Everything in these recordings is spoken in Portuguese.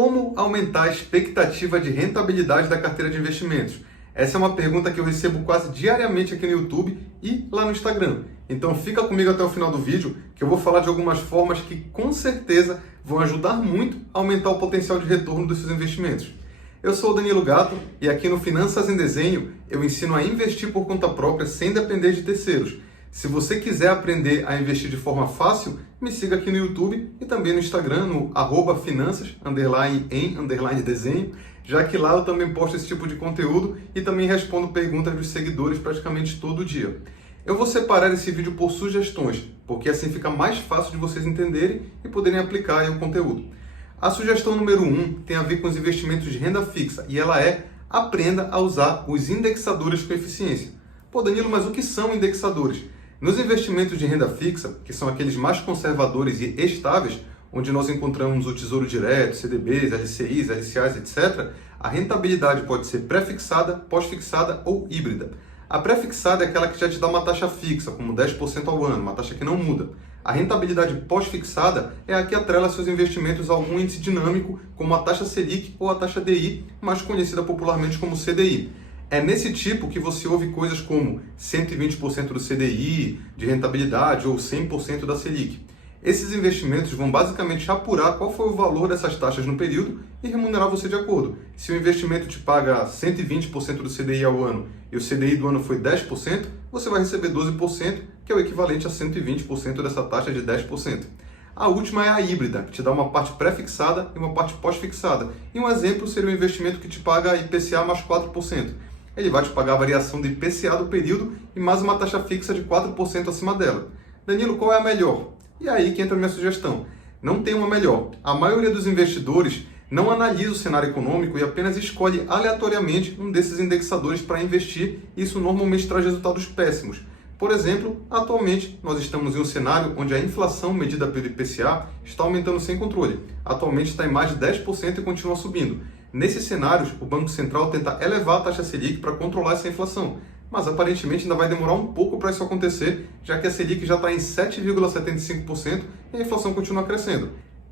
Como aumentar a expectativa de rentabilidade da carteira de investimentos? Essa é uma pergunta que eu recebo quase diariamente aqui no YouTube e lá no Instagram. Então fica comigo até o final do vídeo que eu vou falar de algumas formas que com certeza vão ajudar muito a aumentar o potencial de retorno dos seus investimentos. Eu sou o Danilo Gatto e aqui no Finanças em Desenho eu ensino a investir por conta própria sem depender de terceiros. Se você quiser aprender a investir de forma fácil, me siga aqui no YouTube e também no Instagram, no @finanças_em_desenho, já que lá eu também posto esse tipo de conteúdo e também respondo perguntas dos seguidores praticamente todo dia. Eu vou separar esse vídeo por sugestões, porque assim fica mais fácil de vocês entenderem e poderem aplicar aí o conteúdo. A sugestão número 1 tem a ver com os investimentos de renda fixa e ela é: aprenda a usar os indexadores com eficiência. Pô, Danilo, mas o que são indexadores? Nos investimentos de renda fixa, que são aqueles mais conservadores e estáveis, onde nós encontramos o Tesouro Direto, CDBs, LCIs, LCAs, etc., a rentabilidade pode ser pré-fixada, pós-fixada ou híbrida. A pré-fixada é aquela que já te dá uma taxa fixa, como 10% ao ano, uma taxa que não muda. A rentabilidade pós-fixada é a que atrela seus investimentos a algum índice dinâmico, como a taxa Selic ou a taxa DI, mais conhecida popularmente como CDI. É nesse tipo que você ouve coisas como 120% do CDI de rentabilidade ou 100% da Selic. Esses investimentos vão basicamente apurar qual foi o valor dessas taxas no período e remunerar você de acordo. Se o investimento te paga 120% do CDI ao ano e o CDI do ano foi 10%, você vai receber 12%, que é o equivalente a 120% dessa taxa de 10%. A última é a híbrida, que te dá uma parte pré-fixada e uma parte pós-fixada. E um exemplo seria um investimento que te paga IPCA mais 4%. Ele vai te pagar a variação do IPCA do período e mais uma taxa fixa de 4% acima dela. Danilo, qual é a melhor? E aí que entra a minha sugestão. Não tem uma melhor. A maioria dos investidores não analisa o cenário econômico e apenas escolhe aleatoriamente um desses indexadores para investir, e isso normalmente traz resultados péssimos. Por exemplo, atualmente nós estamos em um cenário onde a inflação medida pelo IPCA está aumentando sem controle. Atualmente está em mais de 10% e continua subindo. Nesses cenários, o Banco Central tenta elevar a taxa Selic para controlar essa inflação, mas aparentemente ainda vai demorar um pouco para isso acontecer, já que a Selic já está em 7,75% e a inflação continua crescendo.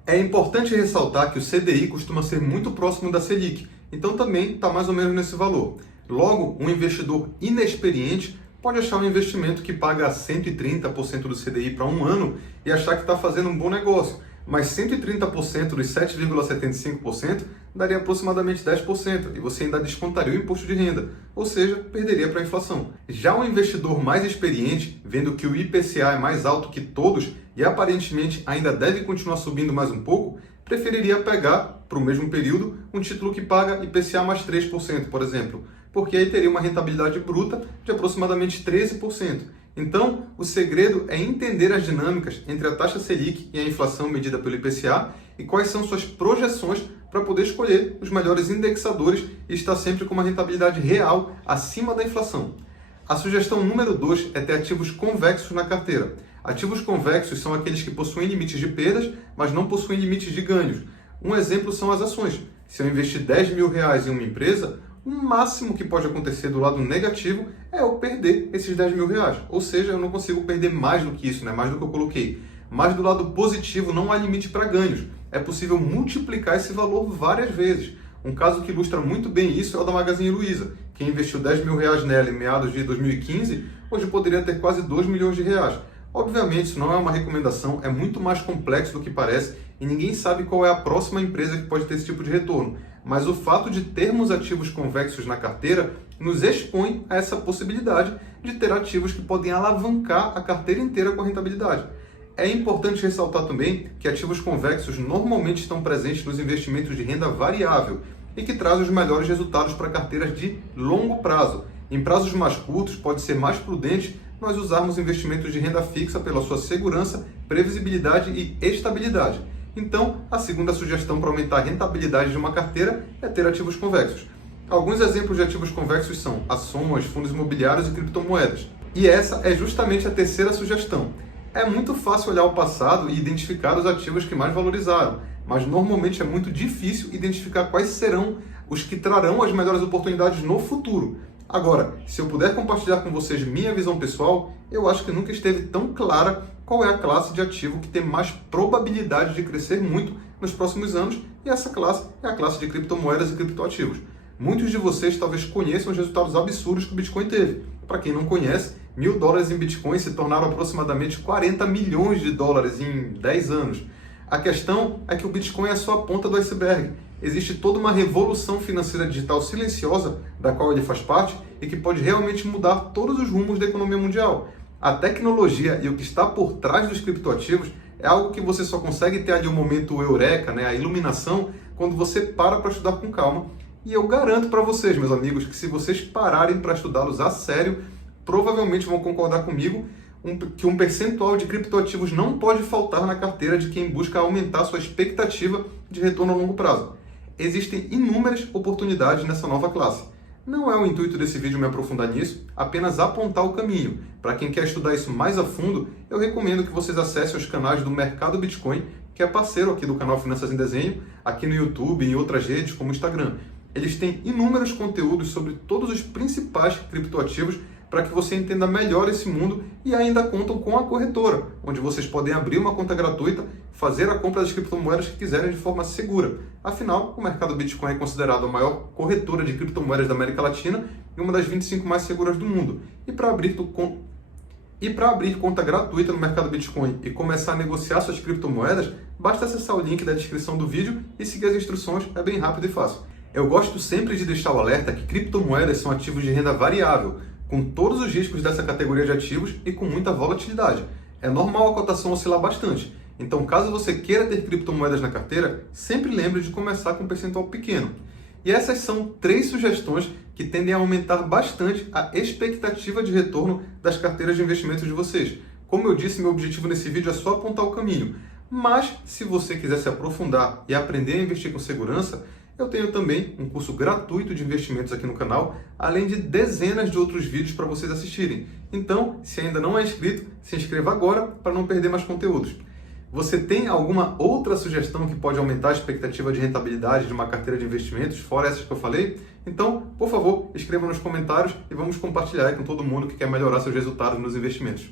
É importante ressaltar que o CDI costuma ser muito próximo da Selic, então também está mais ou menos nesse valor. Logo, um investidor inexperiente pode achar um investimento que paga 130% do CDI para um ano e achar que está fazendo um bom negócio, mas 130% dos 7,75% daria aproximadamente 10% e você ainda descontaria o imposto de renda, ou seja, perderia para a inflação. Já o investidor mais experiente, vendo que o IPCA é mais alto que todos e aparentemente ainda deve continuar subindo mais um pouco, preferiria pegar, para o mesmo período, um título que paga IPCA mais 3%, por exemplo, porque aí teria uma rentabilidade bruta de aproximadamente 13%. Então, o segredo é entender as dinâmicas entre a taxa Selic e a inflação medida pelo IPCA e quais são suas projeções para poder escolher os melhores indexadores e estar sempre com uma rentabilidade real acima da inflação. A sugestão número 2 é ter ativos convexos na carteira. Ativos convexos são aqueles que possuem limites de perdas, mas não possuem limites de ganhos. Um exemplo são as ações. Se eu investir R$10 mil em uma empresa, o máximo que pode acontecer do lado negativo é eu perder esses R$10 mil. Ou seja, eu não consigo perder mais do que isso, mais do que eu coloquei. Mas do lado positivo não há limite para ganhos. É possível multiplicar esse valor várias vezes. Um caso que ilustra muito bem isso é o da Magazine Luiza. Quem investiu R$10 mil nela em meados de 2015, hoje poderia ter quase R$2 milhões. Obviamente, isso não é uma recomendação, é muito mais complexo do que parece e ninguém sabe qual é a próxima empresa que pode ter esse tipo de retorno. Mas o fato de termos ativos convexos na carteira nos expõe a essa possibilidade de ter ativos que podem alavancar a carteira inteira com a rentabilidade. É importante ressaltar também que ativos convexos normalmente estão presentes nos investimentos de renda variável e que trazem os melhores resultados para carteiras de longo prazo. Em prazos mais curtos, pode ser mais prudente nós usarmos investimentos de renda fixa pela sua segurança, previsibilidade e estabilidade. Então, a segunda sugestão para aumentar a rentabilidade de uma carteira é ter ativos convexos. Alguns exemplos de ativos convexos são ações, fundos imobiliários e criptomoedas. E essa é justamente a terceira sugestão. É muito fácil olhar o passado e identificar os ativos que mais valorizaram, mas normalmente é muito difícil identificar quais serão os que trarão as melhores oportunidades no futuro. Agora, se eu puder compartilhar com vocês minha visão pessoal, eu acho que nunca esteve tão clara qual é a classe de ativo que tem mais probabilidade de crescer muito nos próximos anos e essa classe é a classe de criptomoedas e criptoativos. Muitos de vocês talvez conheçam os resultados absurdos que o Bitcoin teve. Para quem não conhece, $1.000 em Bitcoin se tornaram aproximadamente 40 milhões de dólares em 10 anos. A questão é que o Bitcoin é só a ponta do iceberg. Existe toda uma revolução financeira digital silenciosa, da qual ele faz parte, e que pode realmente mudar todos os rumos da economia mundial. A tecnologia e o que está por trás dos criptoativos é algo que você só consegue ter ali um momento eureka, a iluminação, quando você para estudar com calma. E eu garanto para vocês, meus amigos, que se vocês pararem para estudá-los a sério, provavelmente vão concordar comigo que um percentual de criptoativos não pode faltar na carteira de quem busca aumentar sua expectativa de retorno a longo prazo. Existem inúmeras oportunidades nessa nova classe. Não é o intuito desse vídeo me aprofundar nisso, apenas apontar o caminho. Para quem quer estudar isso mais a fundo, eu recomendo que vocês acessem os canais do Mercado Bitcoin, que é parceiro aqui do canal Finanças em Desenho, aqui no YouTube e em outras redes como o Instagram. Eles têm inúmeros conteúdos sobre todos os principais criptoativos para que você entenda melhor esse mundo e ainda contam com a corretora, onde vocês podem abrir uma conta gratuita, fazer a compra das criptomoedas que quiserem de forma segura. Afinal, o mercado Bitcoin é considerado a maior corretora de criptomoedas da América Latina e uma das 25 mais seguras do mundo. E para abrir conta gratuita no mercado Bitcoin e começar a negociar suas criptomoedas, basta acessar o link da descrição do vídeo e seguir as instruções, é bem rápido e fácil. Eu gosto sempre de deixar o alerta que criptomoedas são ativos de renda variável, com todos os riscos dessa categoria de ativos e com muita volatilidade. É normal a cotação oscilar bastante, então caso você queira ter criptomoedas na carteira, sempre lembre de começar com um percentual pequeno. E essas são 3 sugestões que tendem a aumentar bastante a expectativa de retorno das carteiras de investimentos de vocês. Como eu disse, meu objetivo nesse vídeo é só apontar o caminho, mas se você quiser se aprofundar e aprender a investir com segurança, eu tenho também um curso gratuito de investimentos aqui no canal, além de dezenas de outros vídeos para vocês assistirem. Então, se ainda não é inscrito, se inscreva agora para não perder mais conteúdos. Você tem alguma outra sugestão que pode aumentar a expectativa de rentabilidade de uma carteira de investimentos, fora essas que eu falei? Então, por favor, escreva nos comentários e vamos compartilhar com todo mundo que quer melhorar seus resultados nos investimentos.